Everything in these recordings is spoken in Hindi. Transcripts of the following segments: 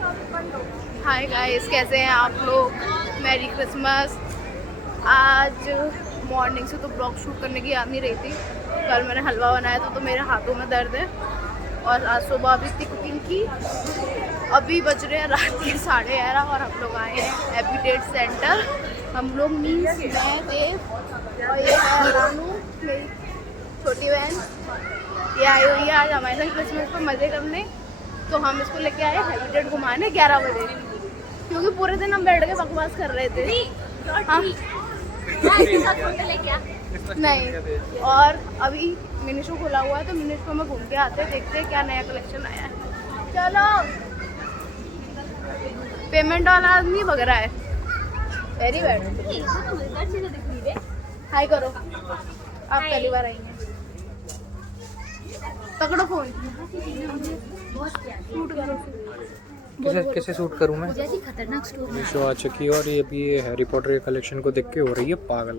हाय गाइस, कैसे हैं आप लोग? Merry Christmas. आज मॉर्निंग से तो ब्लॉग शूट करने की याद नहीं रही थी। कल मैंने हलवा बनाया था तो मेरे हाथों में दर्द है। और आज सुबह अभी थी कुकिंग की। अभी बज रहे हैं रात के 11:30 और हम लोग आए हैं हैबिटेट सेंटर। हम लोग मीन्स मैं, देव और ये है रानू, मेरी छोटी बहन। ये आई हुई है आज हमारे साथ क्रिसमस पर मज़े करने। तो हम इसको लेके आए हैबिटेट घुमाने 11 बजे, क्योंकि पूरे दिन हम बैठ के बकवास कर रहे थे। हाँ नहीं, और अभी मिनी शो खुला हुआ है तो मिनी शो में घूम के आते हैं, देखते हैं क्या नया कलेक्शन आया है। चलो, पेमेंट वाला आदमी भग रहा है। Very bad. हाय करो, आप पहली बार आएंगे। पकड़ो फोन, शूट करो। कैसे शूट करूं मैं? खतरनाक स्टोरी। शो आ चुकी है और ये अभी ये हैरी पॉटर के कलेक्शन को देख के हो रही है पागल।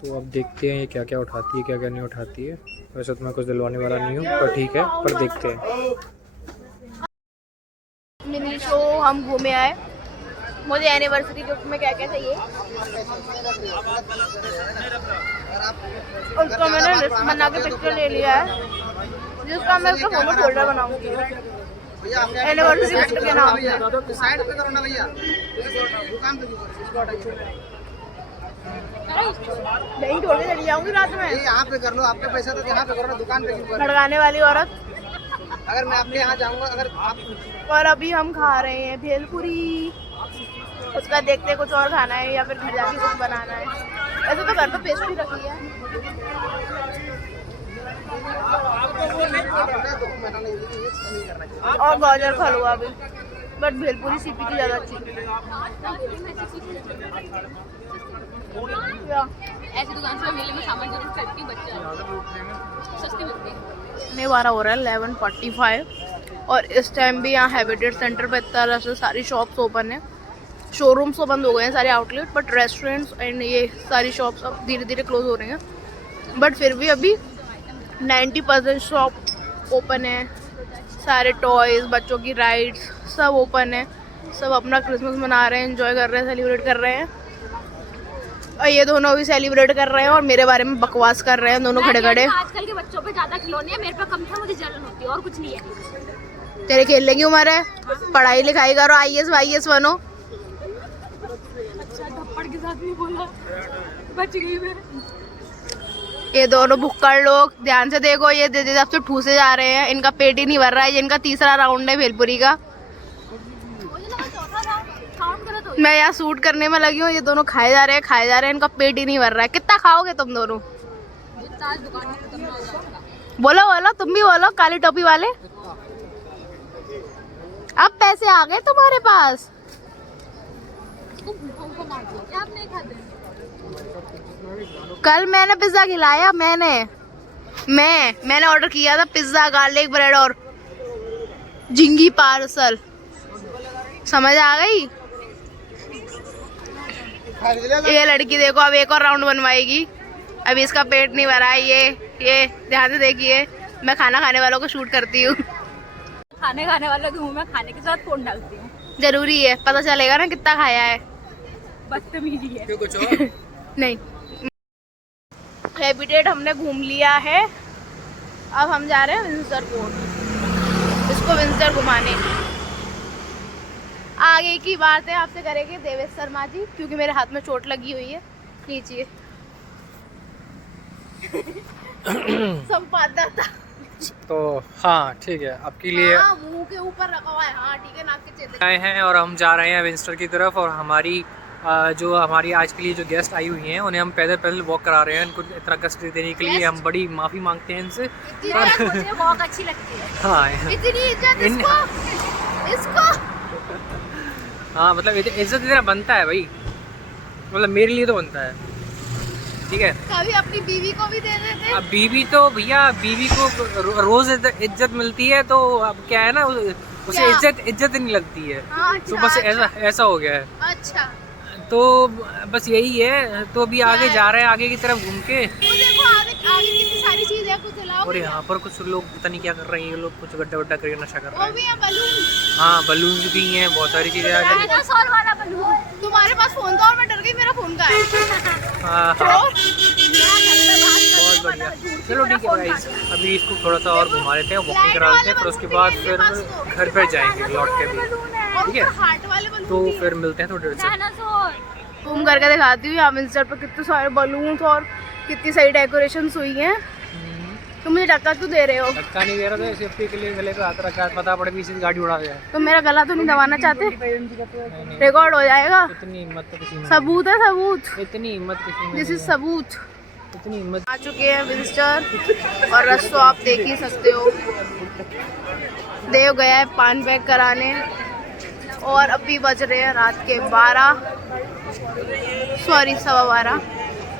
तो अब देखते हैं ये क्या क्या उठाती है, क्या क्या नहीं उठाती है। वैसे तो मैं कुछ दिलवाने वाला नहीं हूँ, पर ठीक है, पर देखते हैं। मिनी शो हम घूमे आए। मुझे एनिवर्सरी गिफ्ट में क्या क्या चाहिए उसका मैंने लिस्ट बना के पिक्चर ले लिया है, जिसका मैं उसका फोटो फोल्डर बनाऊंगी एनिवर्सरी गिफ्ट के नाम से। साइड पे करो ना भैया, दुकान पे नहीं छोड़ के चली जाऊंगी रात में। यहाँ पे कर लो, आपके पैसा तो यहाँ पे करो ना, दुकान पे क्यों करो? भड़काने वाली औरत। अगर मैं आपके यहाँ जाऊँगा, अगर आप और अभी हम खा रहे हैं भेलपुरी। उसका देखते हैं कुछ और खाना है या फिर घर जाके कुछ बनाना है। वैसे तो घर पे पेस्ट्री रखी है और गाजर का हलवा भी, बट भेलपुरी सीपी की ज़्यादा अच्छी। ऐसी दुकान से मेले में सामान जरूर खरीदती हूँ, बच्चा सस्ती मिलती है। नहीं, 12 हो रहा है, 11:45। और इस टाइम भी यहाँ हैबिटेट सेंटर पे इतना रश है, सारी शॉप्स ओपन है। शोरूम्स तो बंद हो गए हैं सारे आउटलेट, बट रेस्टोरेंट्स एंड ये सारी शॉप्स अब धीरे धीरे क्लोज हो रही हैं। बट फिर भी अभी 90% शॉप ओपन है। सारे टॉयज़, बच्चों की राइड्स सब ओपन है। सब अपना क्रिसमस मना रहे हैं, एंजॉय कर रहे हैं, सेलिब्रेट कर रहे हैं। और ये दोनों भी सेलिब्रेट कर रहे हैं और मेरे बारे में बकवास कर रहे हैं दोनों खड़े खड़े। आजकल के बच्चों पे ज्यादा खिलौने हैं, मेरे पे कम था, मुझे जलन होती है और कुछ नहीं है। तेरे खेलने की उम्र है, पढ़ाई लिखाई करो, IAS वाईएस बनो। अच्छा, थप्पड़ के साथ नहीं बोला, बच गई मैं। ये दोनों भुक्कड़ लोग ध्यान से देखो, ये दीदी अब तो ठूसे जा रहे हैं। इनका पेट ही नहीं भर रहा है। ये इनका तीसरा राउंड है भेलपुरी का। मैं यहाँ शूट करने में लगी हूँ, ये दोनों खाए जा रहे हैं, इनका पेट ही नहीं भर रहा है। कितना खाओगे तुम दोनों? बोलो बोलो, तुम भी बोलो, काली टोपी वाले। अब पैसे आ गए तुम्हारे पास। कल मैंने पिज्जा खिलाया, मैंने ऑर्डर किया था पिज्जा, गार्लिक ब्रेड और झिंगी पार्सल। समझ आ गई? ये लड़की देखो अब एक और राउंड बनवाएगी। अभी इसका पेट नहीं भरा है। ये ध्यान से देखिए, मैं खाना खाने वालों को शूट करती हूँ। खाने वाला तो हूँ मैं, खाने के साथ फोन डालती हूँ। जरूरी है, पता चलेगा ना कितना खाया है। बदतमीजी है। कुछ और? नहीं, हैबिटेट हमने घूम लिया है। अब हम जा रहे हैं विंसर कोर्ट, इसको विंसर घुमाने। आगे की बात है आपसे करेंगे देवेश शर्मा जी, क्योंकि मेरे हाथ में चोट लगी हुई है। लीजिए संपादकता। तो हाँ ठीक है, आपके लिए हाँ, मुंह के ऊपर रखा हुआ है। हाँ ठीक है, नाक के चेते आए हैं और हम जा रहे हैं विंस्टर की तरफ। और हमारी जो हमारी आज के लिए जो गेस्ट आई हुई हैं, उन्हें हम पैदल वॉक करा रहे हैं। इनको इतना कष्ट देने के लिए हम बड़ी माफ़ी मांगते हैं इनसे। मुझे बहुत अच्छी लगती है। हाँ, इतनी इज्जत इसको हाँ, मतलब इज्जत देना बनता है भाई, मतलब मेरे लिए तो बनता है। ठीक है, कभी अपनी बीवी को भी दे देते। अब बीवी तो भैया, बीवी को रोज इज्जत मिलती है, तो अब क्या है ना, उसे इज्जत नहीं लगती है। हाँ, तो बस ऐसा हो गया है। अच्छा, तो बस यही है। तो अभी आगे जा रहे हैं, आगे की तरफ घूम के। तो देखो आगे कितनी सारी चीजें कुछ दिलाओ। और यहाँ पर कुछ लोग पता नहीं क्या कर रहे हैं, ये लोग कुछ गड्ढा वड्ढा करके नशा कर रहे वो हैं। भी है बलून। हाँ बलून्स भी हैं, बहुत सारी चीज़ें आ गई। डायनासोर वाला बलून। तुम्हारे पास फोन था और मैं डर गई मेरा फोन का है। हाँ बहुत बढ़िया। चलो ठीक है गाइस, अभी इसको थोड़ा सा और घुमा लेते हैं, वॉकिंग करा लेते हैं, फिर उसके बाद फिर घर पे जाएंगे लौट के भी, ठीक है। हार्ट वाले बलून तो फिर मिलते हैं थोड़ी देर से। डायनासोर। घूम करके दिखाती हूँ। यहाँ मिनिस्टर पर कितने सारे बलून्स और कितनी सारी डेकोरेशंस हुई हैं। तुम मुझे धक्का क्यों दे रहे हो? धक्का नहीं दे रहा था, सेफ्टी के लिए गले पे हाथ रखा है, पता पड़े पीछे गाड़ी उड़ा जाए। तुम मेरा गला तो नहीं दबाना चाहते? रिकॉर्ड हो जाएगा। इतनी हिम्मत तो किसी में सबूत है, सबूत। नहीं। इतनी हिम्मत किसी में दिस नहीं इज है। सबूत। इतनी हिम्मत। आ चुके हैं विजिटर और रस तो आप देख ही सकते हो। देव गया है पान पैक कराने और अभी बज रहे हैं रात के 12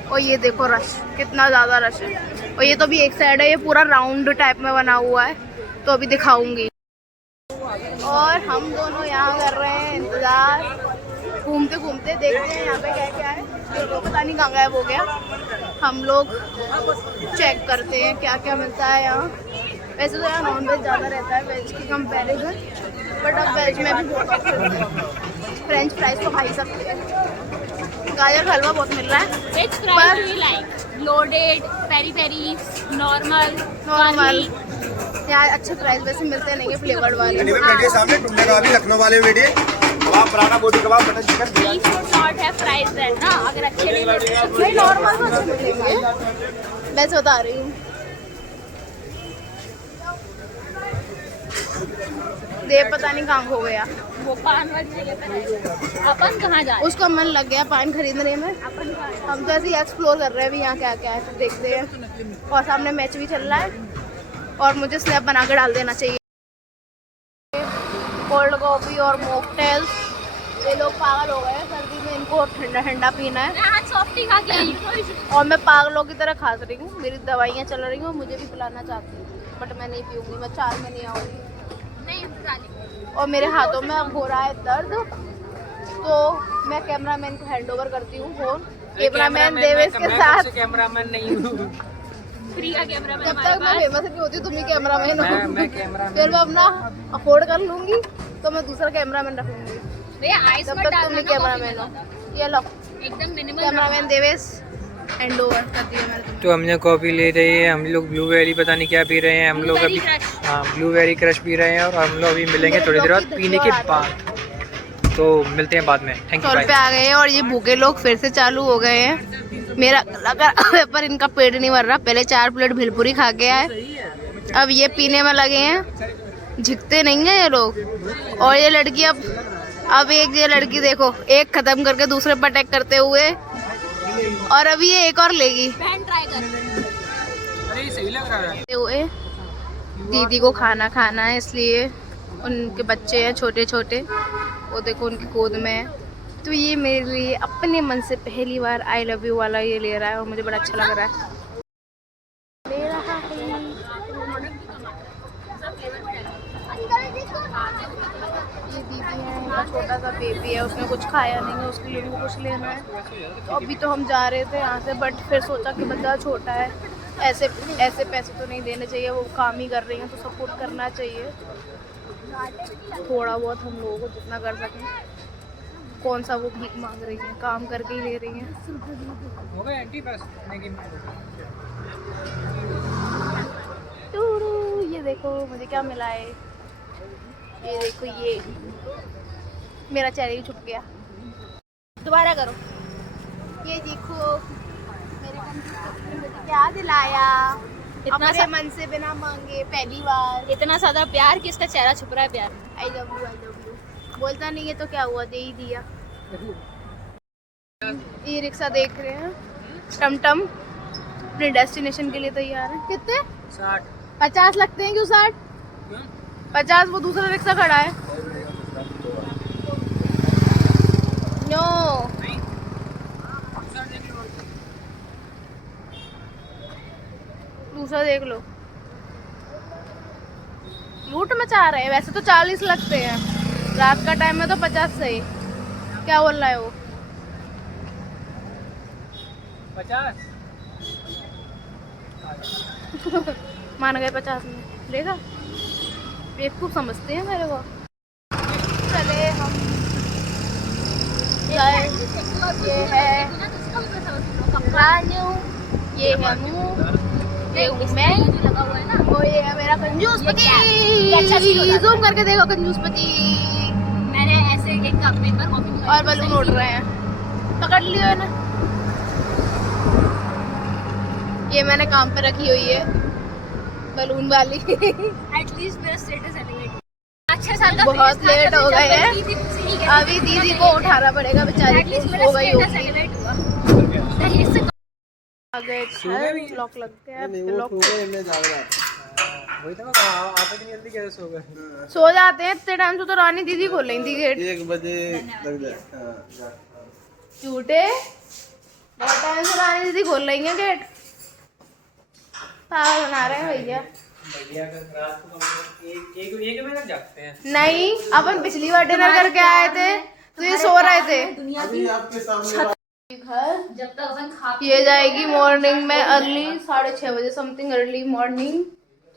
और ये देखो रश, कितना ज़्यादा रश है। और ये तो भी एक साइड है, ये पूरा राउंड टाइप में बना हुआ है, तो अभी दिखाऊंगी। और हम दोनों यहाँ कर रहे हैं इंतज़ार, घूमते घूमते देखते हैं यहाँ पे क्या क्या है। तो पता नहीं कहाँ गायब हो गया। हम लोग चेक करते हैं क्या क्या मिलता है यहाँ। वैसे तो यहाँ नॉन वेज ज़्यादा रहता है वेज की कंपैरिजन, बट अब वेज में भी बहुत ऑप्शन है। फ्रेंच फ्राइज तो खा ही सकते हैं। गाजर का हलवा बहुत मिल रहा है। Which fries do you like? Loaded, peri peris, normal, normal curly? यहाँ अच्छे प्राइस वैसे मिलते नहीं है फ्लेवर्ड वाले। बैठिए सामने टुंडे का भी लखनऊ वाले बैठिए kebab paratha boti kebab butter chicken These should not have fries then, ना? अगर अच्छे नहीं लगे तो भाई नॉर्मल तो अच्छे मिलेंगे, वैसे बता रही हूँ। देव पता नहीं कहाँ खो गया। वो पान वाली जगह पर है। अपन कहाँ जा रहे हैं? उसको मन लग गया पान खरीदने में। अपन कहाँ जा रहे हम तो ऐसे ही एक्सप्लोर कर रहे हैं अभी यहाँ क्या क्या है, फिर देखते हैं। और सामने मैच भी चल रहा है और मुझे स्नैप बना के डाल देना चाहिए। कोल्ड कॉफ़ी और मॉकटेल्स, ये लोग पागल हो गए हैं, सर्दी में इनको ठंडा ठंडा पीना है। हैं? मैं आज सॉफ्टी खा के आई हूँ। और मैं पागलों की तरह खा रही हूँ, मेरी दवाइयाँ चल रही हूँ, मुझे भी पिलाना चाहती हूँ, बट मैं नहीं पीऊँगी, मैं 4 में नहीं आऊँगी। नहीं, हम खा लेंगे। और मेरे हाथों में अब हो रहा है दर्द, तो मैं कैमरामैन को हैंड ओवर करती हूँ फोन। कैमरामैन देवेश के साथ। कैमरामैन नहीं हूँ। फ्री का कैमरा जब तक मैं फेमस नहीं होती तुम ही कैमरामैन हो। मैं कैमरामैन। फिर मैं अपना अफोर्ड कर लूँगी तो मैं दूसरा कैमरामैन रखूँगी, भैया आइस जब मत तक डालना तुम ही ना, कैमरामैन हो। कॉफी ये लो एकदम minimal. Cameraman Devesh hand over कर दिया मैंने। तो हमने कॉफ़ी ले रही है, हम लोग ब्लूबेरी पता नहीं क्या पी रहे हैं। हम लोग अभी हाँ ब्लूबेरी क्रश पी रहे हैं और हम लोग अभी मिलेंगे थोड़ी देर बाद पीने के बाद। तो मिलते हैं बाद में। थैंक 100 यू रुपये आ गए हैं और ये भूखे लोग फिर से चालू हो गए हैं। मेरा लगा पर इनका पेट नहीं भर रहा। पहले 4 प्लेट भेलपुरी खा के आए, अब ये पीने में लगे हैं। झिकते नहीं है ये लोग। और ये लड़की अब ये लड़की देखो, एक खत्म करके दूसरे पर अटैक करते हुए, और अभी ये एक और लेगी। बहन ट्राई कर। अरे सही लग रहा है। हुए दीदी को खाना खाना है, इसलिए उनके बच्चे हैं छोटे छोटे, वो देखो उनकी गोद में है। तो ये मेरे लिए अपने मन से पहली बार आई लव यू वाला ये ले रहा है और मुझे बड़ा अच्छा लग रहा है। ले रहा है ये दीदी है, इनका छोटा सा बेबी है, उसने कुछ खाया नहीं है, उसके लिए उनको कुछ लेना है। तो अभी तो हम जा रहे थे यहाँ से, बट फिर सोचा कि बच्चा छोटा है, ऐसे पैसे तो नहीं देने चाहिए, वो काम ही कर रही हैं तो सपोर्ट करना चाहिए थोड़ा बहुत, हम लोगों को जितना कर सकें। कौन सा वो भीख मांग रही है, काम करके ही ले रही हैं। हो गए आंटी बस ये देखो मुझे क्या मिला है, ये देखो, ये मेरा चेहरा ही छुप गया। दोबारा करो। ये देखो मेरे को मुझे क्या दिलाया, अपने मन से बिना मांगे पहली बार। इतना ज्यादा प्यार कि इसका चेहरा छुप रहा है प्यार। आई लव यू बोलता नहीं है तो क्या हुआ, दे ही दिया। ई रिक्शा देख रहे हैं, टमटम अपने डेस्टिनेशन के लिए तैयार है। कितने? 50 लगते हैं। क्यों 60? 50 वो दूसरा रिक्शा खड़ा है। नो दूसरा देख लो। लूट मचा रहे हैं। वैसे तो 40 लगते हैं, रात का टाइम है तो 50 सही। क्या बोल रहा है वो? 50 मान गए 50 में लेगा। बेवकूफ समझते हैं मेरे को। गाइस ये है रानू, ये है मुंह, ये हूँ मैं, लगा हुआ है ना और ये है मेरा कंजूस पति। अच्छा feel होता है। जूम करके देखो कंजूस पति। मैंने ऐसे एक कप में पर कॉफी और बलून उड़ रहे हैं, पकड़ लियो है ना। ये मैंने काम पे रखी हुई है बलून वाली। एटलीस्ट मेरा स्टेटस एलिवेट 6 साल का बहुत face था, लेट कभी हो जब गए मैं हैं। दीदी मुझसे ही कहती अभी थी, दीदी को उठाना पड़ेगा, बेचारी एटलीस्ट को मेरा सो गई स्टेटस होगी। एलिवेट हुआ नहीं इससे आ गए घर, ब्लॉक लग गया, ब्लॉक वही तो मैं कहा, आप इतनी जल्दी कैसे सो गए? सो जाते हैं इतने टाइम से, तो रानी दीदी खोल लेंगी गेट। 1 बजे लग जाए। झूठे, बहुत टाइम से रानी दीदी खोल लेंगे गेट। पागल बना रहे हैं भैया। भैया का रात को एक बजे तक जागते हैं। नहीं, अपन पिछली बार डिनर करके आए थे तो ये सो रहे थे। अभी आपके सामने घर जब तक अपन खा ये जाएगी मॉर्निंग में अर्ली 6:30 बजे समथिंग, अर्ली मॉर्निंग।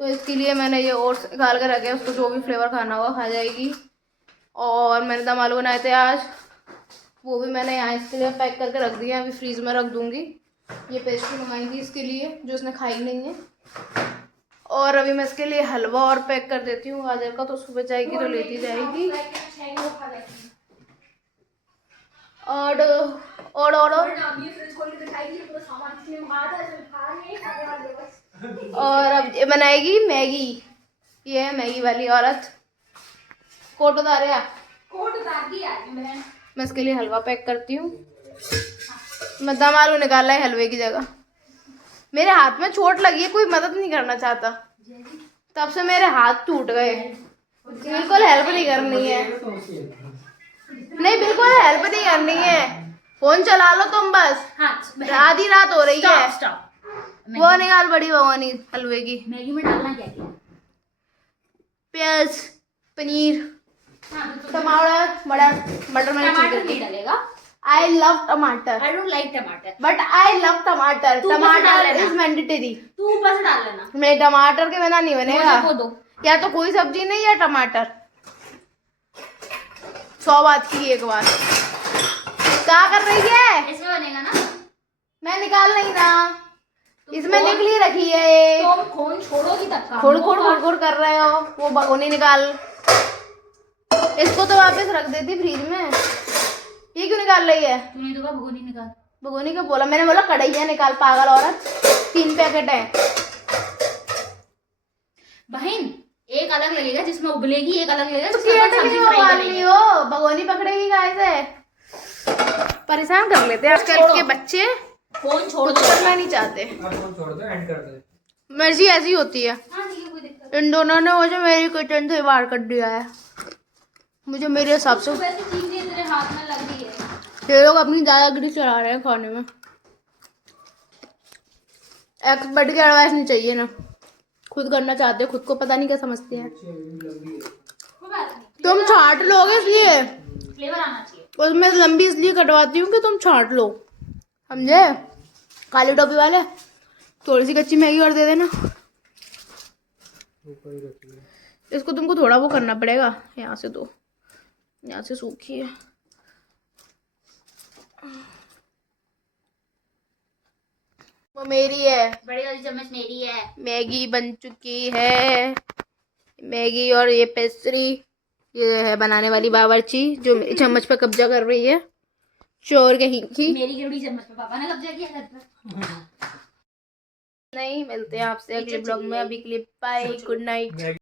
तो इसके लिए मैंने ये ओट्स निकाल कर रखे, उसको जो भी फ्लेवर खाना होगा खा जाएगी। और मैंने दम आलू बनाए थे आज, वो भी मैंने यहाँ इसके लिए पैक करके रख दिया, अभी फ्रीज में रख दूंगी। ये पेस्ट्री मंगाई थी इसके लिए, जो इसने खाई नहीं है। और अभी मैं इसके लिए हलवा और पैक कर देती हूँ गाजर का, तो सुबह जाएगी तो लेती जाएगी। और अब ये बनाएगी मैगी। ये है मैगी वाली औरत। कोट उतारे या? कोट उतार दी यार मैं इसके लिए हलवा पैक करती हूँ। मैं दम आलू निकाला है हलवे की जगह। मेरे हाथ में चोट लगी है, कोई मदद नहीं करना चाहता, तब से मेरे हाथ टूट गए। बिल्कुल हेल्प नहीं करनी है, नहीं बिल्कुल हेल्प नहीं करनी है। फोन चला लो तुम बस। हाँ आधी रात हो रही है। स्टॉप वो निकाल बड़ी भगवानी हलवे की। मैगी में डालना क्या क्या प्याज, पनीर, हाँ तो टमाटर, मटर मैंने टमाटर नहीं डलेगा। आई लव टमाटर, आई डोंट लाइक टमाटर। बट आई लव टमाटर। तू बस डाल टमाटर लेना। Is mandatory. तू बस डाल लेना, नहीं, टमाटर के बिना नहीं बनेगा। मुझे को दो। या तो कोई सब्जी नहीं या टमाटर। 100 बात की एक बार। क्या कर रही है? इसमें बनेगा ना? मैं निकाल नहीं रहा, इसमें निकली रखी है एक। तो खून छोड़ोगी तब का खुड़ कर रहे हो। वो भगोनी निकाल, इसको तो वापस रख देती फ्रिज में। ये क्यों निकाल रही है? तूने तो कहा भगोनी निकाल। भगोनी क्यों बोला? मैंने बोला कढ़ैया निकाल, पागल औरत। 3 पैकेट है। बहन एक अलग लगेगा जिसमें उबलेगी, एक अलग लगेगा तो जिसमें अपन सब्जी फ्राई करेंगे। हो भगोनी पकड़ेगी कैसे? परेशान कर लेते हैं आजकल के बच्चे, फोन छोड़ कुछ दो। करना नहीं चाहते। आप फोन छोड़ दो, एंड कर दो। मर्जी ऐसी होती है। हाँ ठीक है, कोई दिक्कत इन दोनों ने मुझे मेरी किचन से बाहर कर दिया है। मुझे मेरे हिसाब से नहीं। वैसे चीजें तेरे हाथ में लग रही है। ये लोग अपनी दादागिरी चला रहे हैं खाने में। एक्सपर्ट की एडवाइस नहीं चाहिए ना, खुद करना चाहते हैं, खुद को पता नहीं क्या समझते हैं। कोई बात नहीं, तुम छांट लोगे इसलिए, फ्लेवर आना चाहिए। उसमें लंबी इसलिए कटवाती हूँ कि तुम छांट लो, समझे? काली टोपी वाले, थोड़ी सी कच्ची मैगी और दे देना। इसको तुमको थोड़ा वो करना पड़ेगा, यहाँ से दो, यहाँ से सूखी है। वो मेरी है, बड़ी वाली चम्मच मेरी है। मैगी बन चुकी है। मैगी और ये पेस्ट्री, ये है बनाने वाली बावर्ची जो मेरी चम्मच पे कब्जा कर रही है। चोर कहीं की। मेरी गिरड़ी चम्मच पे पापा ने कब्जा किया घर पर। नहीं, मिलते हैं आपसे अगले ब्लॉग में। अभी के लिए बाय, गुड नाइट।